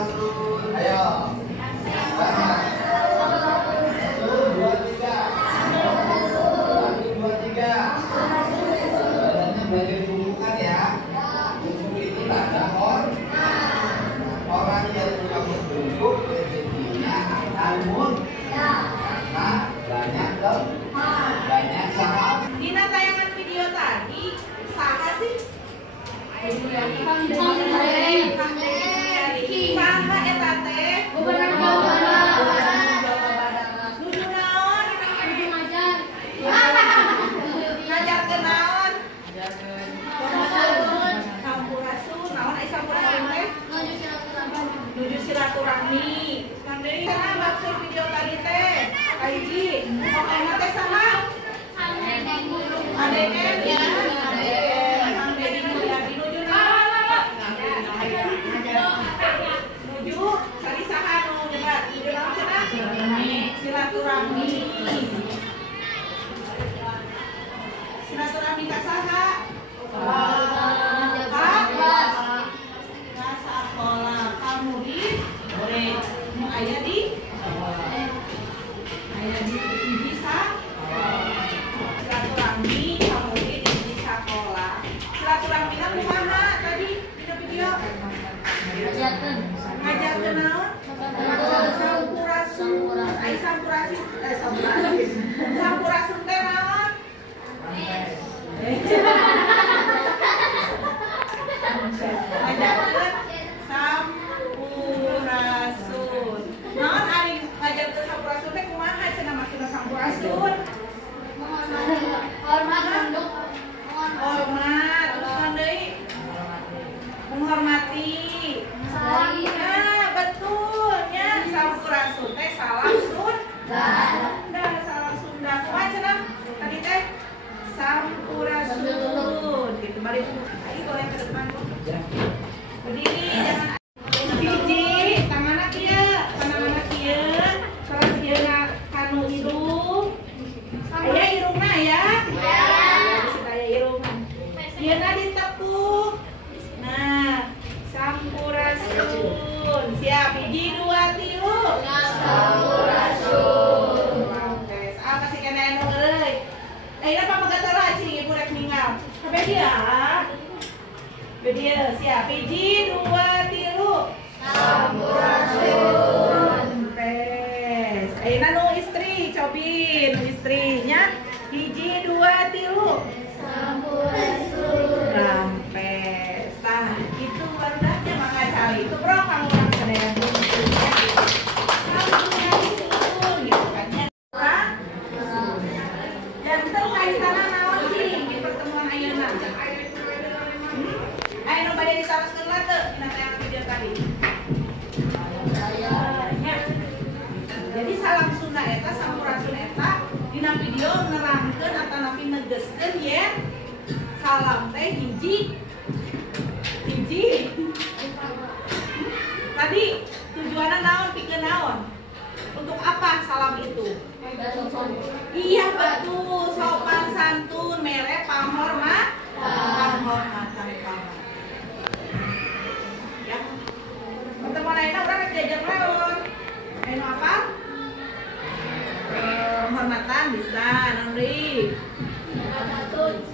Ayo. 1, 2, 3. Badannya belajar tumbukan ya. Tumbuh itu tanda orang yang kamu tunjuk rezekinya namun karena banyak saham. Dina tayangan video tadi saha sih? Saha eta teh gubernur Jawa Barat. Nuju naon? Nuju ngajar ke naon? Sampurasun. Naon ai sampurasun teh? Nuju silaturahmi. Mandiri kana maksud video tadi teh? Kaiji. Pokona teh saha? ADN ya. Silaturahmi ka saha? Ka sakola. Kamu di boleh nu aya di bisa silaturahmi kamu di sekolah. Silaturahmina kumaha tadi di video? Ngajarkeun naon? Sampurasun. Ai sampurasun teh naon? Ngajarkeun sampurasun. Naon ari ngajarkeun sampurasun teh kumaha cenah maksudna sampurasun? Hormat. Terus deui menghormati. Betulnya sampurasun teh salam Sunda. Salam Sunda. Kumaha cenah tadi teh? Sampurasun. Gitu balik. Ayo boleh ke depan. Berdiri jangan hiji, tanganna kieu, pandanganna kieu, terus sieuna kanu hidung. Aya irungna ya? Ya. Aya irungna. Sieuna ditekuk. Nah, sampurasun. Siap, 1, 2, 3. Sampurasun. Oke, kasih kena anu euy. Ayeuna pamagatora cing ibu rek ninggal. Sampai dia. Video siap, 1, 2, 3. Sampurasun. Pes. Ayeuna nu istri, cobin istrinya. 1, 2, 3. Sampurasun. Rampes. Nah, itu warnanya maka cari itu bro kamu langsung dengan sampurasun gitu kan ya. Dan terkaitanna naon sih di pertemuan ayeuna? Ayo nu bade ditaroskeun lah teu dina tayangan video tadi. Jadi salam Sunda eta sampurasun eta dina video nerangkeun atanapi negeskeun yen salam teh hiji. Tadi tujuannya naon pikeun naon? Untuk apa salam itu? Iya betul, sopan santun, mere penghormatan. Ya. Teman-teman ayeuna urang rek diajar leon. Anu apa? Penghormatan bisa, Nandri.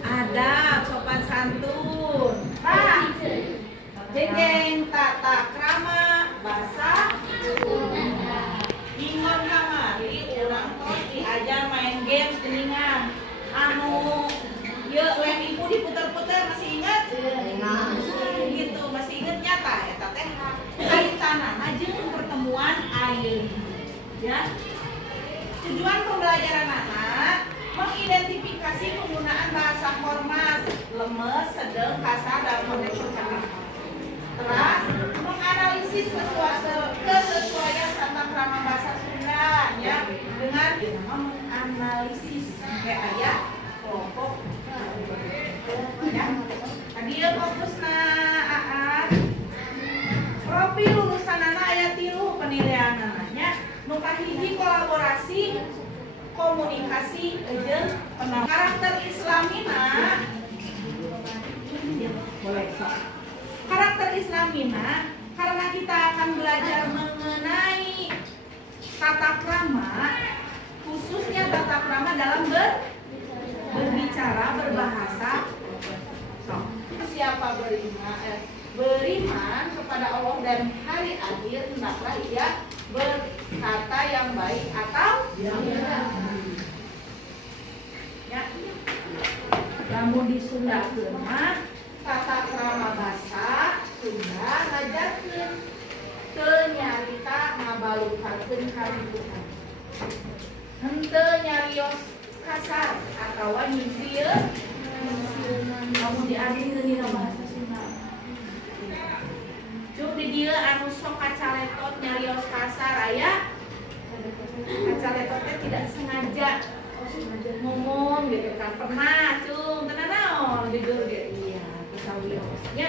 Adab, sopan santun. Jeng tata krama basa ingon kamari urang tos diajar main game geningan anu yeu lem ibu diputer-puter masih ingat? Gitu masih inget nyata eta teh kaitanana jeung pertemuan ayeuna ya. Tujuan pembelajaran anak mengidentifikasi penggunaan bahasa formal lemes, sedang, kasar dalam konteks percakapan. Terus menganalisis kesesuaian tata krama bahasa Sunda ya dengan menganalisis kayak ayat kelompok ya. Tadi ya fokusna profil lulusanana aya 3 penilaian namanya nu kahiji kolaborasi komunikasi jeung karakter islamina boleh karakter islamina karena kita akan belajar mengenai tata krama, khususnya tata krama dalam berbicara, berbahasa. Siapa beriman kepada Allah dan hari akhir, hendaklah ia berkata yang baik atau ya. Namun di Sunda mah tata krama basa Sunda ngajarkeun teu nyarita ngabalukakeun karibuan. Henteu nyarios kasar atawa nyisieun. Kamu diadikeun dina bahasa Sunda. Cuk di dieu anu sok kacaletot nyarios kasar aya. Kacaletotnya tidak sengaja ngomong gitu kan, pernah cung tenan naon jujur gitu. Iya kesawiosnya.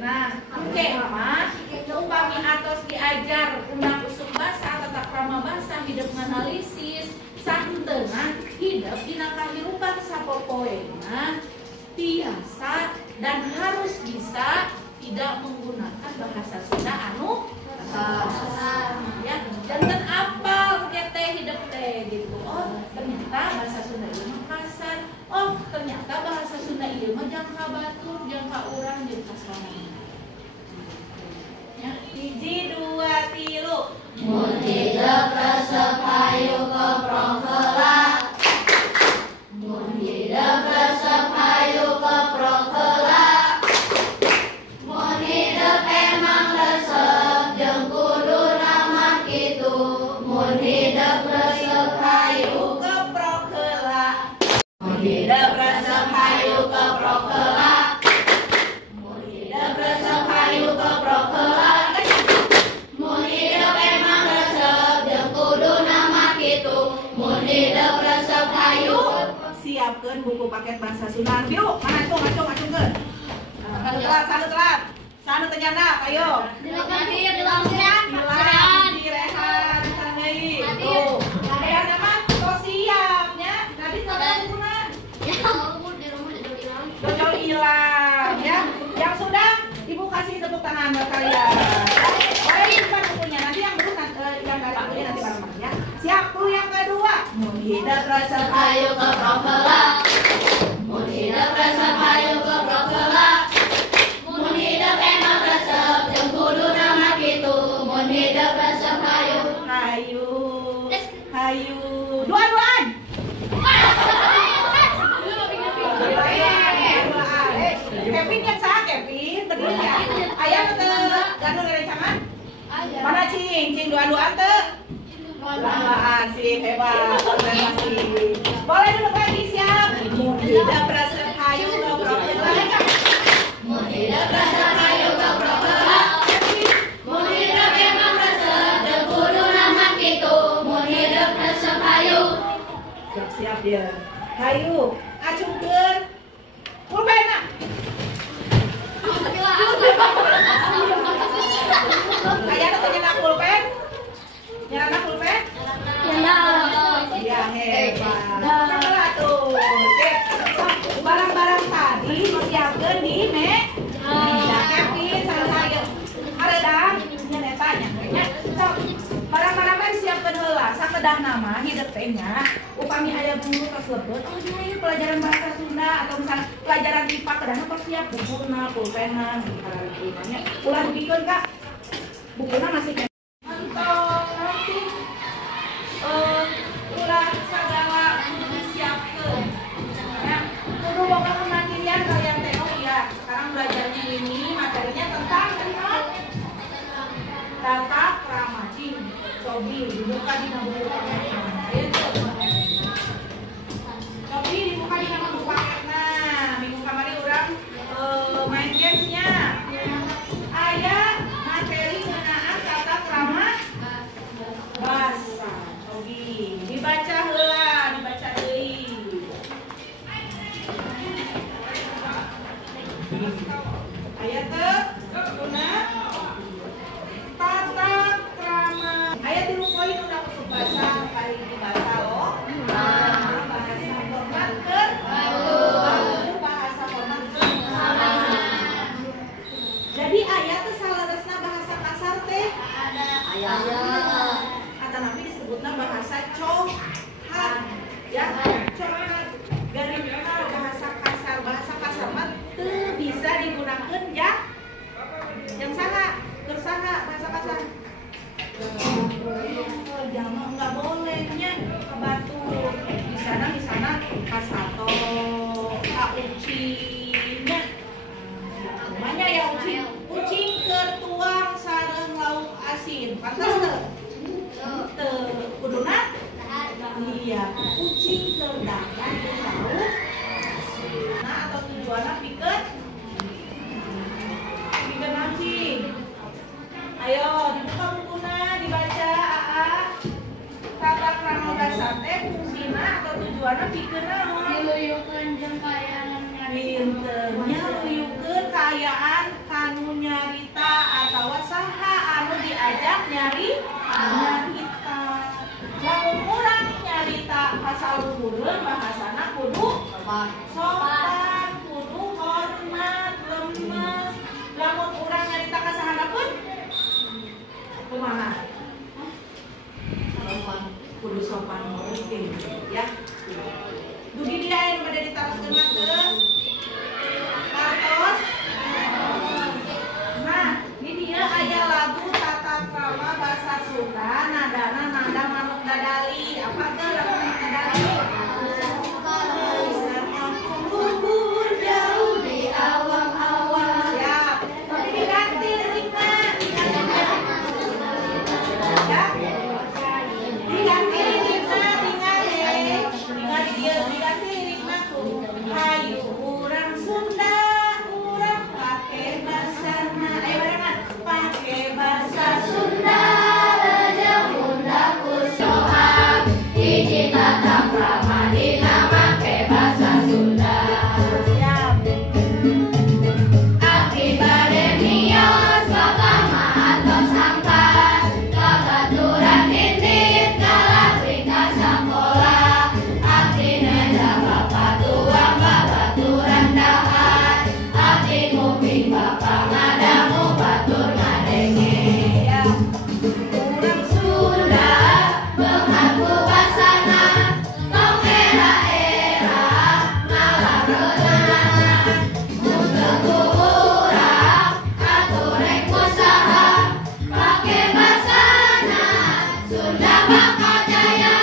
Nah oke mah upami atos diajar undang usum basa tata krama basa hidup analisis santengan hidup dina kahirupan sapopoena biasa dan harus bisa tidak menggunakan bahasa Sunda anu ya, jangan apal teh hidup teh gitu. Oh ternyata bahasa Sunda itu kasar. Oh ternyata bahasa Sunda itu mah jangka batur, jangka urang, jangka sorangan. Ya, 1, 2, 3. Mun hideuk resep hayu keprong heula. Mun hideuk resep hayu keprong heula. Mun hideuk emang resep jeung kuduna mah kitu. Mun hideuk resep hayu keprok heula. Mun hideuk resep hayu keprok heula. Mun hideuk resep hayu keprok heula. Mun hideuk emang resep jeung kuduna mah kitu. Mun hideuk resep hayu. Siapkeun buku paket bahasa Sunda. Yuk, acung keun. Telat. Sanu teh janda, ayo. Direhat. Tuh. Kalian apa? Tos siapnya. Tadi teleponan. Dodol hilang ya. Yang sudah Ibu kasih tepuk tangan buat kalian. Boleh disimpan bukunya. Nanti yang belum yang dari bukunya nanti bareng-bareng ya. Siap tuh yang kedua. Mun hideuk resep Hayu keprok heula. Mun hideuk resep hayu keprok heula. Mun hideuk emang resep jeung kuduna mah kitu. Mun hideuk resep hayu. Hayu. Dua-duaan. Kevin yang sah, Kevin berdiri ya. Ayah ke gandul ngerencangan. Mana cing dua-duaan teh. Dua-duaan sih hebat. Masih. Boleh duduk lagi siap. Hidup resep hayu keprok heula. Mun hideuk resep hayu keprok heula. Mun hideuk emang resep jeung kuduna mah kitu. Mun hideuk resep hayu. Siap-siap ya. Hayu, acungkeun. Pulpena. Ayah tuh nyenak pulpen? Nyenak pulpen? Iya hebat. Setelah tuh, barang-barang tadi siapkeun di meja. Kevin selesai. Aredang, nyenetanya. Barang-barang kan siapkeun heula. Sakedah nama hidup teh nya. Upami aya guru tos lebet, oh iya pelajaran bahasa Sunda atau misalnya pelajaran IPA kedana tos siap bukuna, pulpena, nya. Ulah dipikeun Kak. Bukuna masih mentong masih ulah sagala disiapkeun. Ya, kudu boga kemandirian kalian teh. Oh iya, sekarang belajarnya ini materinya tentang tata krama. Cobi dibuka di buku paketnya. Cobi dibuka di buku paketnya. Minggu kemarin urang main gamesnya. Aya materi ngeunaan tata krama basa. Cobi dibaca heula, dibaca deui. Aya teu guna tata krama. Aya 3 poin undang usum basa kali dibaca loh. Bahasa hormat ke bahasa hormat ke. Jadi ucingnya. Namanya ya ucing. Ucing ketuang sareng lauk asin. Pantas teu? Kuduna? Iya, ucing kedakan lauk asin. Nah, atau tujuanna pikeun? Pikeun ucing. Ayo, dibuka bukuna, dibaca AA. Tata krama dasar teh fungsina atau tujuanna pikeun naon? Diluyukeun jeung kaayaan Pinternya luyukeun kaayaan kanu nyarita atawa saha anu diajak nyarita. Lamun urang nyarita pasal luhureun bahasana kudu sopan, kudu hormat, lemes. Lamun urang nyarita ka sahandapun kumaha? Kudu sopan meureun ya. Dugi dia yang pada ditaroskeun mah teu. Kartos. Nah, ini dia aya lagu tata krama basa Sunda, nadana nada manuk dadali. Apa teh lagu manuk dadali? Kubur jauh di awang-awang. Siap. Diganti lirikna, ya. Diganti lirikna, diganti lirikna tuh. Hayu urang Sunda, urang pake basana. Ayo barengan, pake bahasa Sunda. Raja Bunda Kusoha hiji tata krama dina make basa Sunda. Siap. Abdi bade miyos bakama atos angkat babaturan indit kalabri ka sakola. Abdi neda bapak tuang babaturan dahat. Abdi nguping bapak ngadamu batur ngadenge. Siap. Urang Sunda beunghatu basana tong era-era ngalareunana. Mun teu urang atuh rek usaha pake basana Sunda bakal jaya.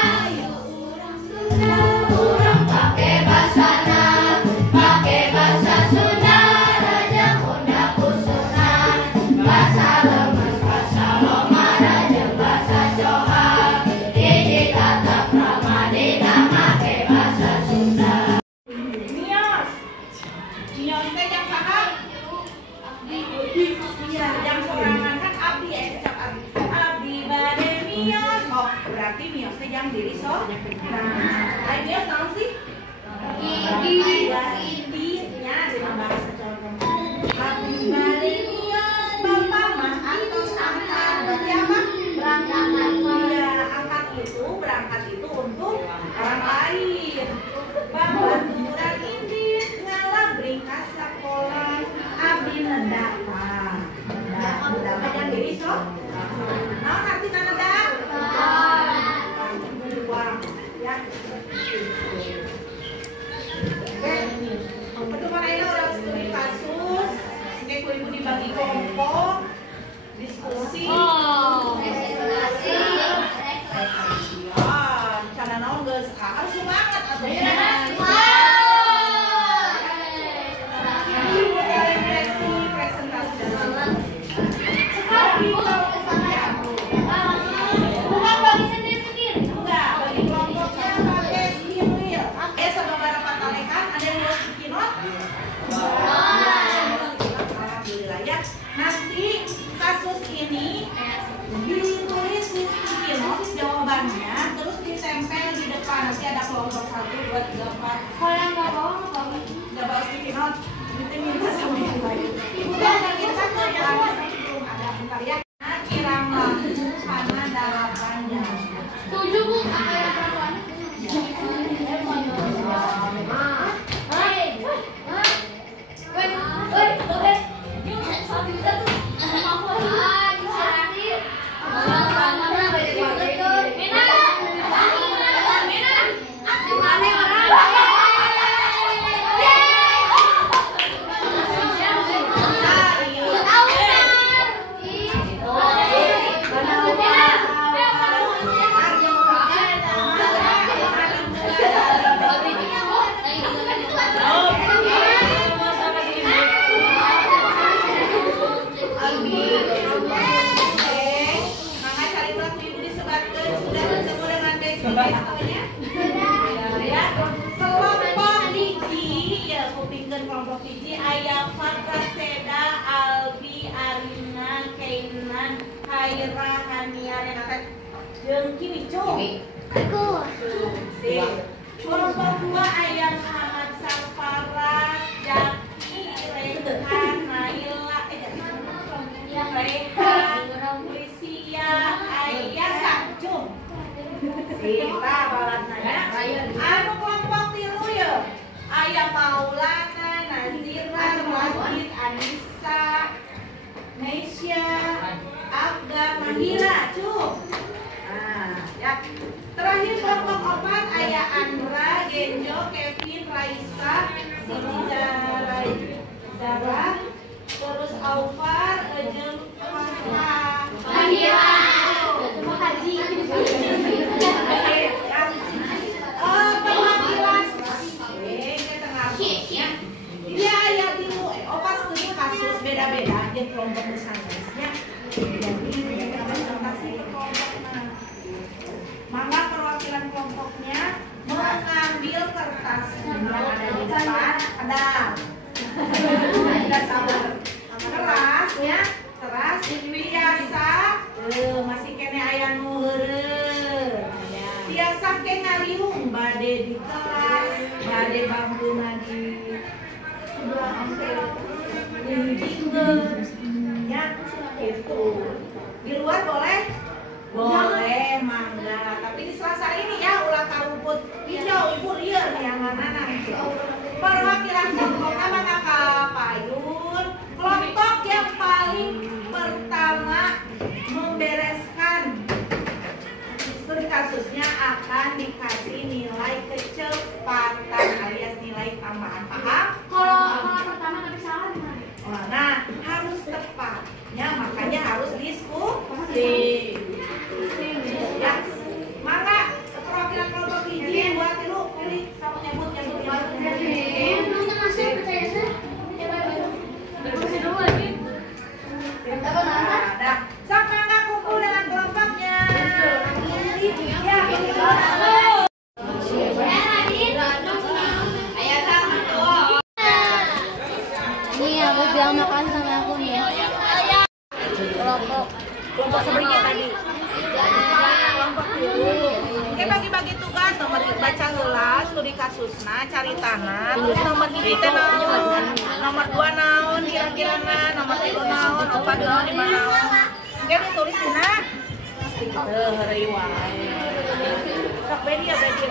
Urang pake basana, pake basa Sunda. Raja Bunda Kusuna basa lemes, basa lomara jeung basa joha. Hiji tata krama dina make basa Sunda. Mios. Mios teh jang saha? Iya, jang sorangan kan abdi ya, ucap abdi. Abdi bade mios. Oh, berarti mios teh jang diri so. Nah, ayo mios naon sih? Intinya dengan bahasa Jawa. Abdi bade mios, bapak mah atos angkat. Berarti apa? Iya, berangkat itu untuk orang lain. Babaturan indit ngalabring ka sakola. Abdi nedapa. Nedapa yang diri so. Naon artina nedapa? Buang ya. Oke. Pertemuan ini orang studi kasus. Kayak kuliah dibagi kelompok. Diskusi. Karena naon geus harus semangat atuh. Presentasi dan Bukan bagi sendiri-sendiri. enggak bagi kelompoknya pakai skill. Sama beberapa talekan ada yang harus bikin not. Alhamdulillah ya. Nanti kasus ini ditulis di sticky notes jawabannya, terus ditempel di depan. Nanti ada kelompok 1, 2, 3, 4. Kalau yang nggak bawa nggak bawa. Udah bawa sticky note, nanti minta sama yang lain. Udah kita tuh ya, belum ada bentar ya. Nah, kirang lampu karena dalapan jam. Setuju Bu, apa yang perasaannya? kupingkeun kelompok hiji aya Fakra Seda, Albi, Arina, Kainan, Haira, Hania, Renata, jeung Kimi Cung. Aku. Kelompok 2 aya Muhammad Safaras, Jaki, Rehan, Naila, Rehan, Prisia, Ayasa, Cung. Sita balatna. Anu kelompok 3 ya. Aya Maulana, Nazira, Majid, Anissa, Nesya, Aga, Mahira, Cung. Nah, ya. Terakhir kelompok 4 aya Andra, Genjo, Kevin, Raisa, Sinida, Zara, terus Aufar, jeung Mahira. Terima kasih. Perwakilan dia aya tilu opas teu kasus beda-beda jeung kelompok nusanesnya. Jadi representasi kelompokna. Maka perwakilan kelompoknya mengambil kertas yang ada di depan, ada sabar. Keras ya, keras biasa. Masih kene aya nu heureun. Biasa ke ngariung bade di kelas, bade bangkuna di ya gitu. Di luar boleh? Boleh, mangga. Tapi di Selasa ini ya ulah karumput hijau ibu lieur yang mana perwakilan kelompoknya maka Payun. Kelompok yang paling pertama membereskan studi kasusnya akan dikasih nilai kecepatan alias nilai tambahan. Paham? Kalau pertama tapi salah gimana? Nah, harus tepatnya makanya harus diskusi. Ya, maka perwakilan kelompok hiji buat lu pilih sama nyebut yang Nonton masih percaya sih? Masih dulu lagi. Nah, sama nggak kumpul dengan kelompoknya. Ya, Ini aku bilang makan sama aku nih. Kelompok sebelumnya tadi. Oke, bagi-bagi tugas nomor baca heula studi kasusna caritana terus nomor hiji teh naon, nomor 2 naon kira-kirana, nomor 3 naon, 4 naon, 5 naon. Oke, ditulis dina heureuy wae. Sok bedi ya bedi.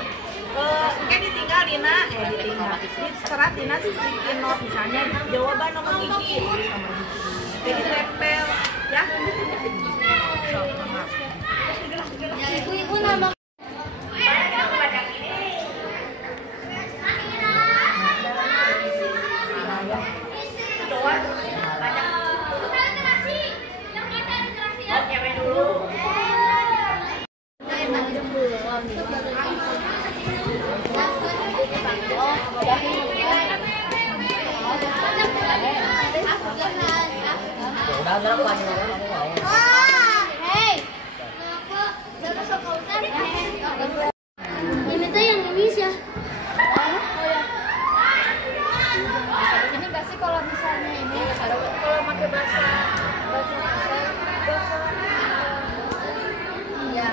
Oke, ditinggal dina ditinggal. Diserat dina sticky note misalnya jawaban nomor hiji. Jadi tempel ya. Sok, maaf. Ibu nama Hei, ini tuh yang Indonesia. Ini nggak sih kalau misalnya ini kalau pakai bahasa iya.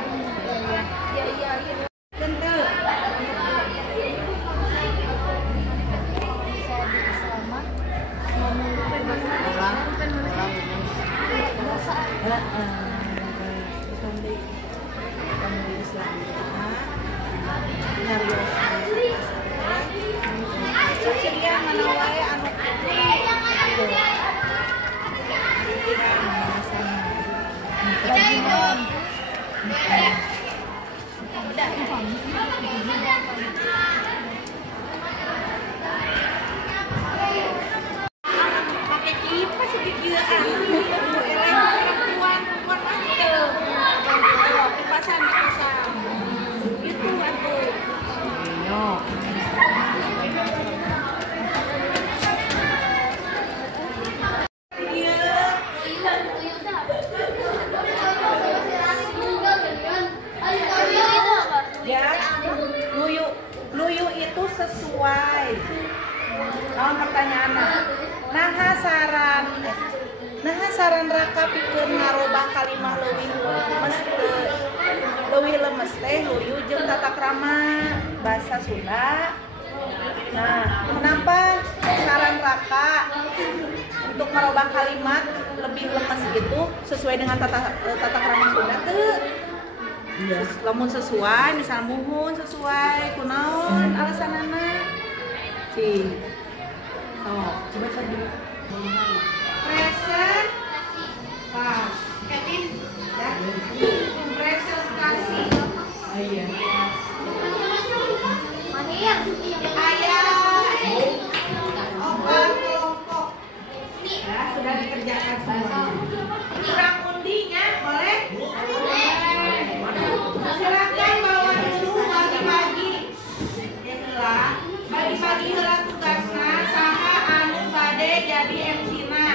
pertanyaan nah saran raka pikeun ngarobah kalimah leuwih lemes teh luyu jeung tata krama bahasa Sunda. Nah, kenapa saran raka untuk merubah kalimat lebih lemes gitu sesuai dengan tata krama Sunda tuh? Lamun sesuai, misal muhun sesuai kunaon alasanana? Cing. Oh, coba tadi. Present pas. Kevin, ya. Presentasi. Oh iya. Ayah. Obat kelompok. Ya, sudah dikerjakan semua. Kurang undinya, boleh? Silakan bawa dulu bagi-bagi. Bagi-bagi heula tugasna saha anu bade jadi MC-na.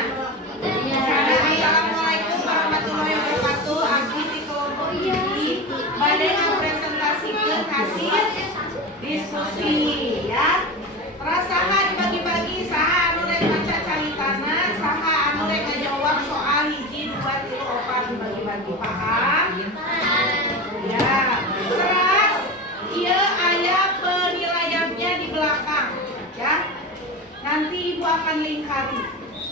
Assalamualaikum warahmatullahi wabarakatuh. Abdi di kelompok ini bade ngapresentasikan hasil diskusi ya. Rasaha dibagi-bagi saha anu rek maca caritana, saha anu rek ngajawab soal hiji 2 3 4 dibagi-bagi. Paham? Ya. Terus ieu aya penilaiannya di belakang ya. Nanti Ibu akan lingkari.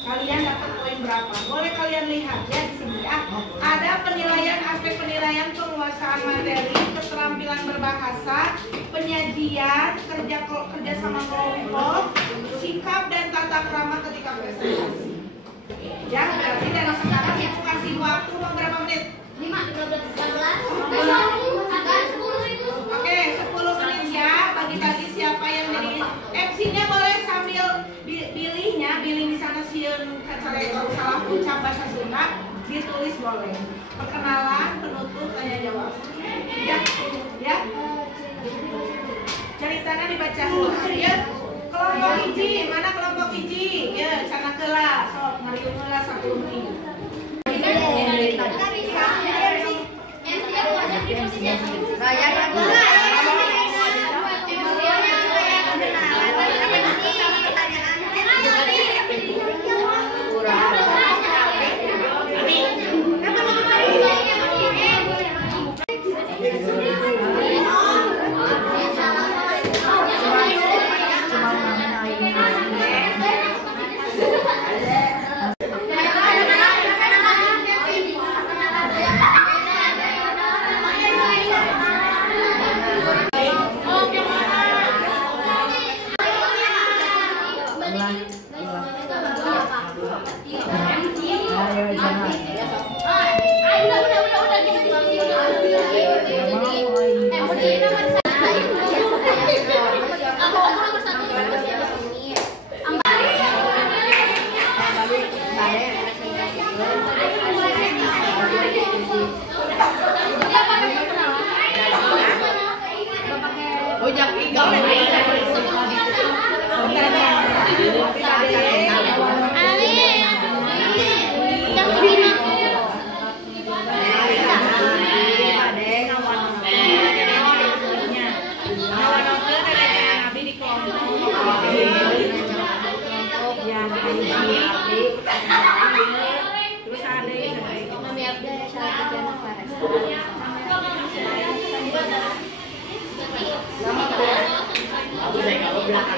Kalian dapat poin berapa? Boleh kalian lihat ya di sini ya. Ada penilaian, aspek penilaian penguasaan materi, keterampilan berbahasa, penyajian, kerja sama kelompok, sikap dan tata krama ketika presentasi. Ya, berarti dari sekarang Ibu kasih waktu mau berapa menit? 5, 15, 16. Oke, 10 menit ya. Bagi-bagi siapa yang jadi MC-nya boleh sambil bilih di sana sieun kacaretor salah ucap bahasa Sunda ditulis boleh. Perkenalan, penutup, tanya jawab. Ya. Ceritanya dibaca dulu. Ya. Kelompok hiji, mana kelompok hiji? Ya, sana kelas. Sok ngariung heula sakuring.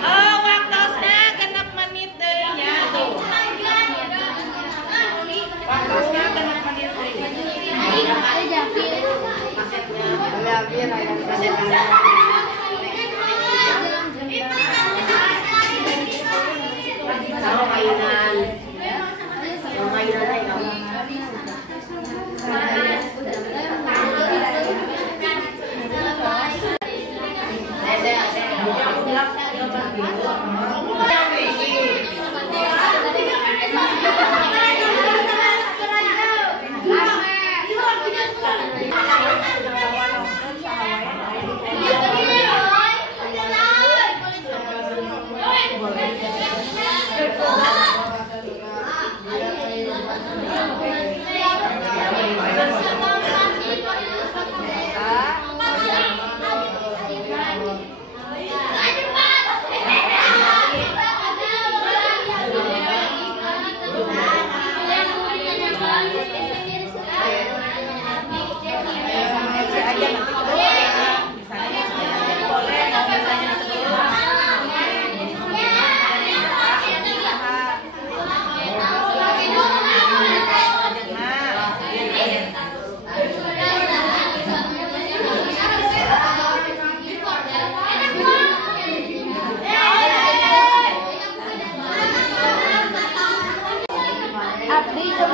Oh, waktosna genep menit deui nya tuh. Waktosna genep menit Boleh.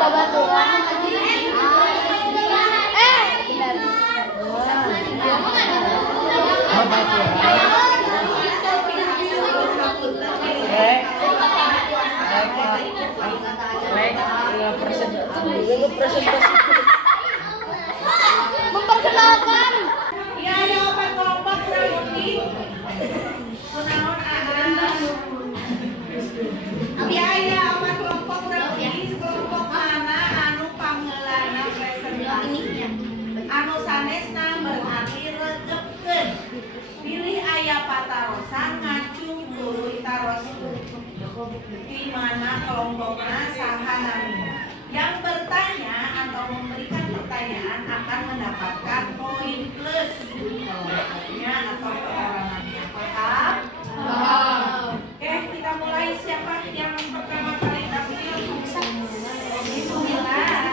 babaturan. Memperkenalkan. Iya, ada opat kelompok kurang lebih. Kunaon iya, ada opat kelompok kurang lebih. Kelompok mana anu panggeulana presentasi. Anu sanesna berarti regepkeun. Pilih aya patarosan ngacung tuluy taros. Di mana kelompokna saha namina. Yang bertanya atau memberikan pertanyaan akan mendapatkan poin plus kelompoknya atau perorangannya. Paham? Oke, kita mulai. Siapa yang pertama kali tampil? Bismillah.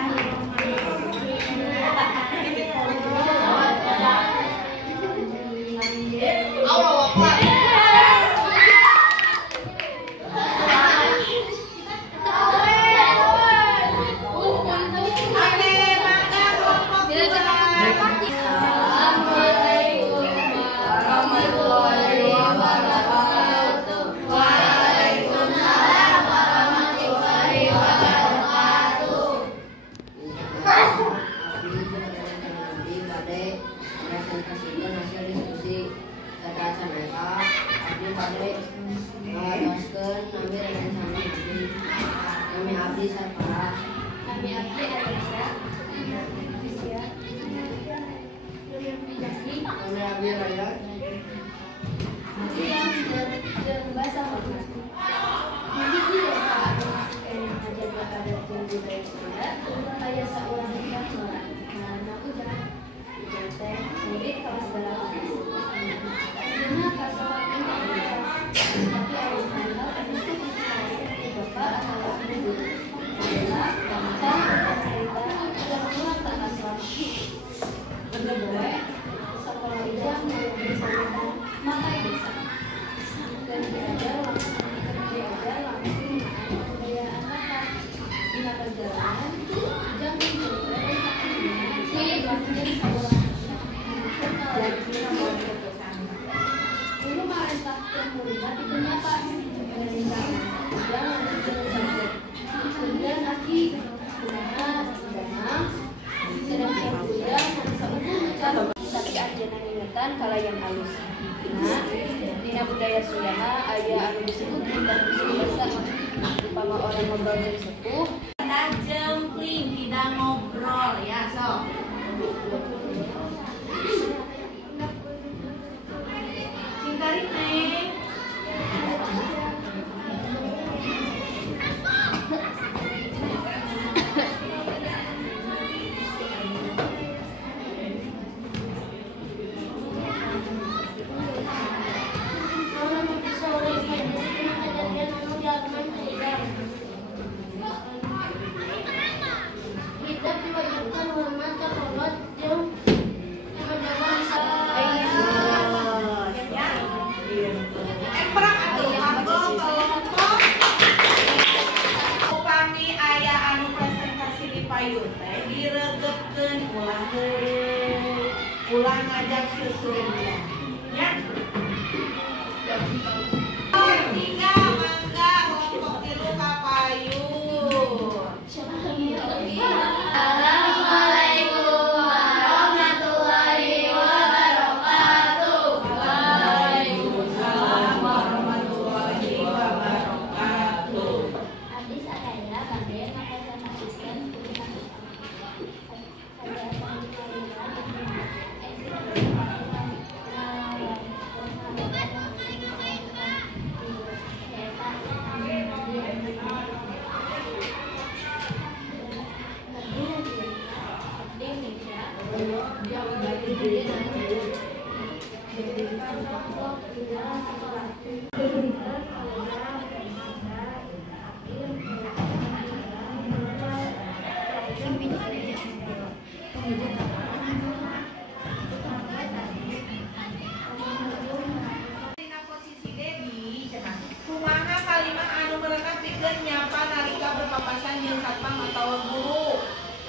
Kala yang halus. Nah, dina budaya Sunda aya anu disebut kita biasa upama orang ngobrol jeung sepuh. Kita jempling, tidak ngobrol ya, sok. Singkarin nih. Ulang ngajak susunya ya. Tiga mangga kelompok tilu kapayun. Assalamualaikum warahmatullahi wabarakatuh. Waalaikumsalam warahmatullahi wabarakatuh. Abdi sadaya badhe ngapresentasikan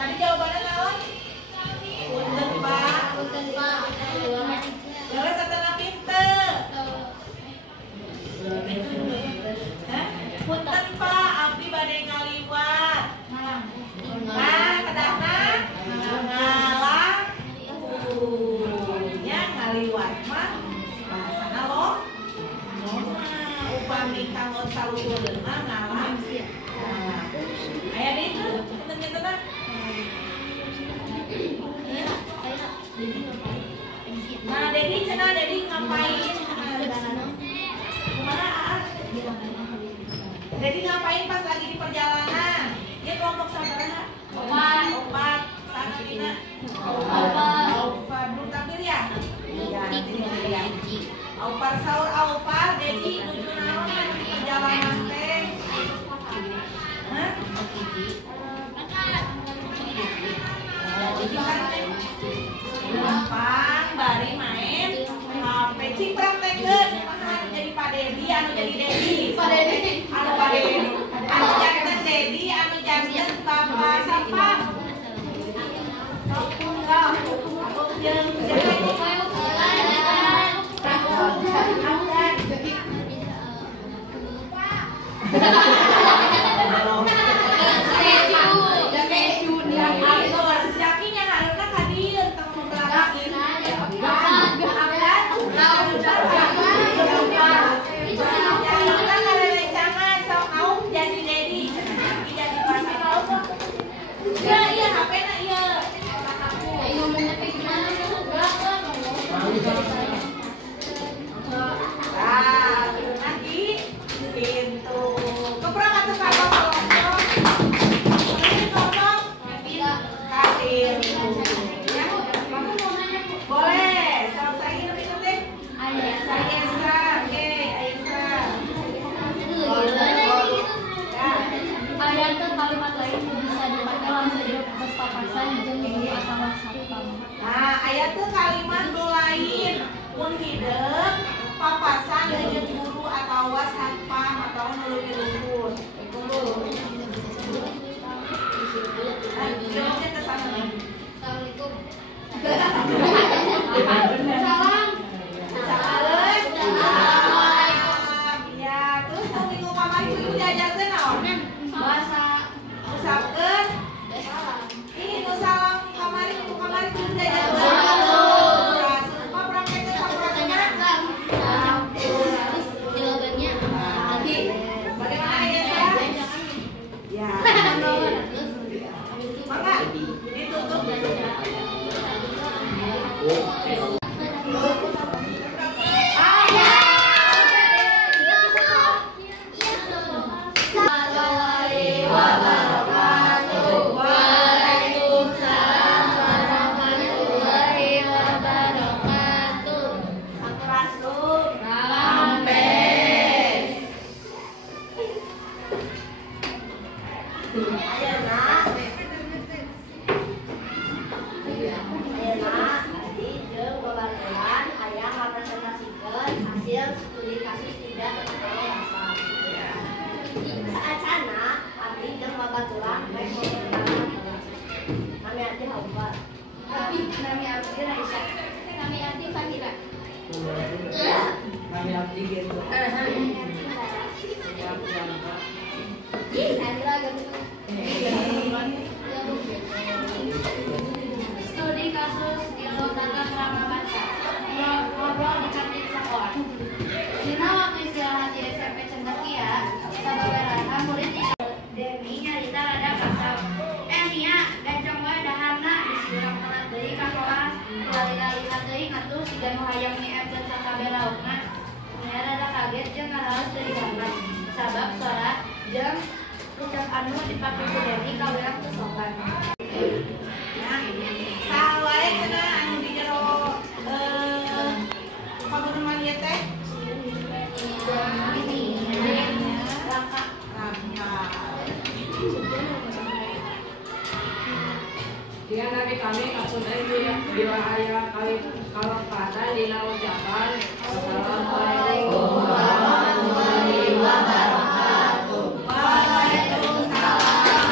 Tadi jawabannya naon? Punten Pak. Jawa satana pinter. Punten Pak, abdi bade ngaliwat. Nah, kadahna ngalah. Nya ngaliwat mah bahasana lo. Upami kanggo saluheureun mah ngalah. Aya di itu, pinten-pintenan. Nah, Dedi cenah Dedi ngapain? Kumaha? Dedi ngapain pas lagi di perjalanan? Dia kelompok sabaraha? Opat. Sana dina. Opat. Belum takdir ya? Iya, nanti dilihat. Opar sahur Opar, Dedi nuju naon di perjalanan teh? Hah? Gampang, bari main HP ciprak tekeun kumaha jadi Pak Dedi anu jadi Dedi. Pak Dedi. Anu Pak Dedi. Anu janten Dedi, anu janten Bapak siapa? Jeung Studi kasus di Lotaka Kerama Bangsa. Ngobrol di kantin sekolah. Dina waktu istirahat di SMP Cendekia, sababaraha murid di Demi nyarita rada kasar. Nia, bencong wae dahana disurang telat deui ka kelas. Lali-lalihan deui ngatuh siga nu hayang nyiep jeung sakabe laukna. Nia rada kaget jeung ngaraos deui gambar. Sabab suara jeung ucap anu dipake ku Demi kaweang teu sopan. Sawae cenah anu di jero paguneman ieu teh. Dia nabi kami kasunai bila ayah kali kalau pada lila ucapan Assalamualaikum warahmatullahi wabarakatuh. Waalaikumsalam.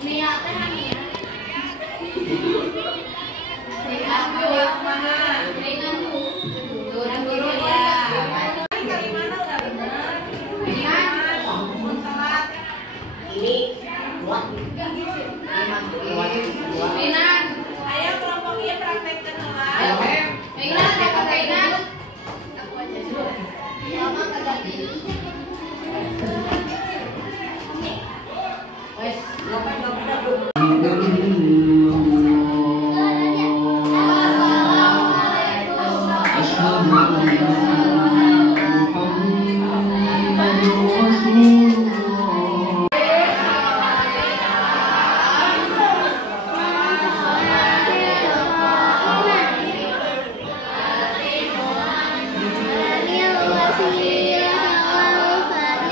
Nia teh Nia. Yang mana? Dengan guru Ya. Kali mana udah bener? Telat. Minan. Ayo kelompoknya praktekkan telat. Minan ya Kak Minan. Aku aja dulu. Mama keganti. Wes,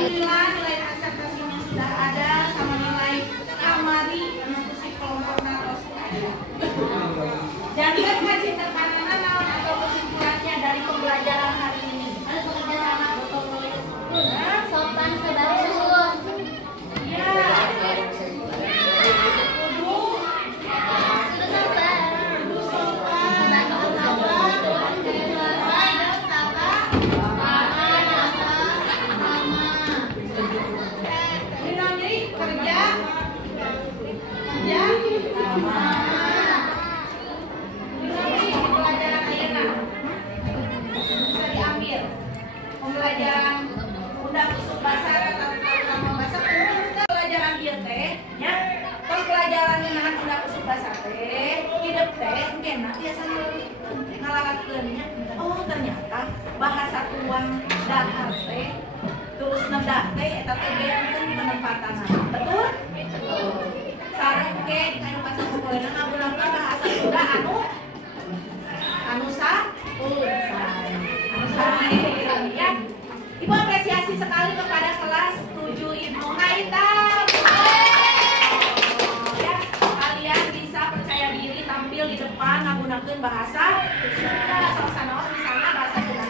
Nilai presentasinya sudah ada sama nilai amari diskusi kelompok natos ada. Jangan kasih tekanan atau kesimpulannya dari pembelajaran hari ini. Harus bekerja sama Hah? sopan sebagus. Ya. Kudu Sudah sabar. kudu sopan. Dinamik kerja. Dinamik pembelajaran ayeuna. Bisa diambil. Pembelajaran undang usuk bahasa atau bahasa pelajaran ieu teh nya. Pas pelajaran ngeunaan undang usuk bahasa teh, hidup teh engkena biasa ngalaratkeunnya. Oh, ternyata bahasa tuang dahar teh terus nenda teh eta teh benten penempatan. Betul? Sareng ke anu bahasa populerna ngagulungkeun bahasa Sunda anu ya. Ibu apresiasi sekali kepada kelas 7 Ibnu Haitam. Ya, kalian bisa percaya diri tampil di depan menggunakan bahasa Sunda. Sosanaos misalnya bahasa Sunda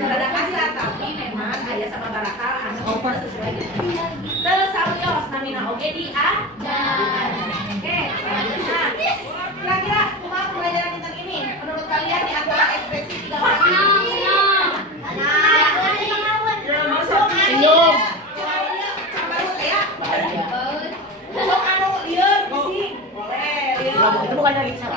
rada kasar, tapi memang aya sama barakal anu sesuai gitu. Teu sawios namina oge diajar. Oke, selanjutnya. Kira-kira kumaha pelajaran kita ini? Menurut kalian di antara ekspresi 3 macam Senyum. itu bukan dari sana.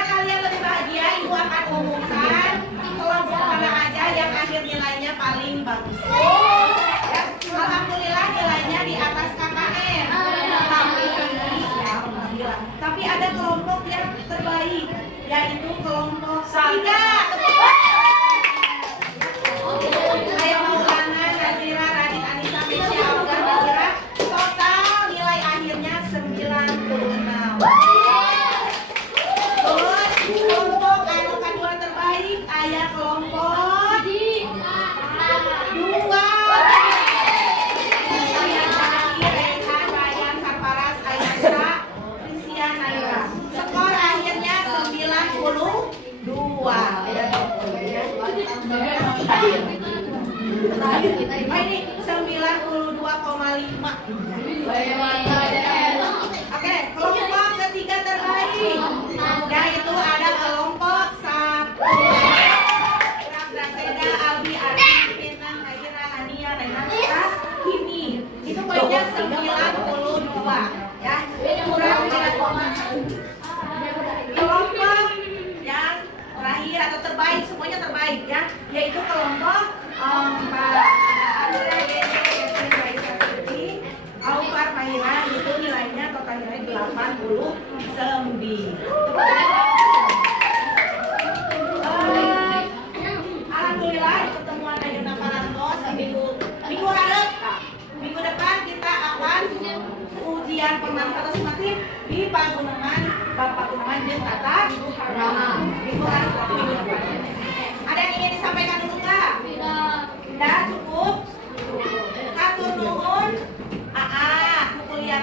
Kalian lebih bahagia, ibu akan umumkan kelompok mana aja yang akhir nilainya paling bagus. Ya, alhamdulillah nilainya di atas KKM. Tapi ada kelompok yang terbaik, yaitu kelompok 3. Saya Maulana, Nazira, Radit, Anissa, Mesya, Auga, Nazira. Total nilai akhirnya 96. Terus kelompok anu kedua terbaik, aya kelompok 2. Saya Zaki, Rehan, Ryan, Sarparas, Ayasa, Rizia, Naira. Skor akhirnya 92. Ini 92,5. Oke, kelompok ketiga terbaik, yaitu ada kelompok 1. Raseda, Albi, Arif, Kenan, Aira, Hania, Renata, Kimi. Itu poinnya 92. Ya, kurang 1,1. Kelompok yang terakhir atau terbaik, semuanya terbaik ya, yaitu kelompok 4. Andra, Dede, Kevin, Raisa, Siti, Aufar, Mahira, itu nilainya total nilai 89. Alhamdulillah pertemuan Ayeuna Parantos minggu harap. Minggu depan kita akan ujian pemanfaatan sumatif di Pagunungan Bapak Gunawan jeung Tata Rama. Minggu harap minggu depan. Ada yang ingin disampaikan dulu nggak? Tidak, cukup. Hatur nuhun. Kuliah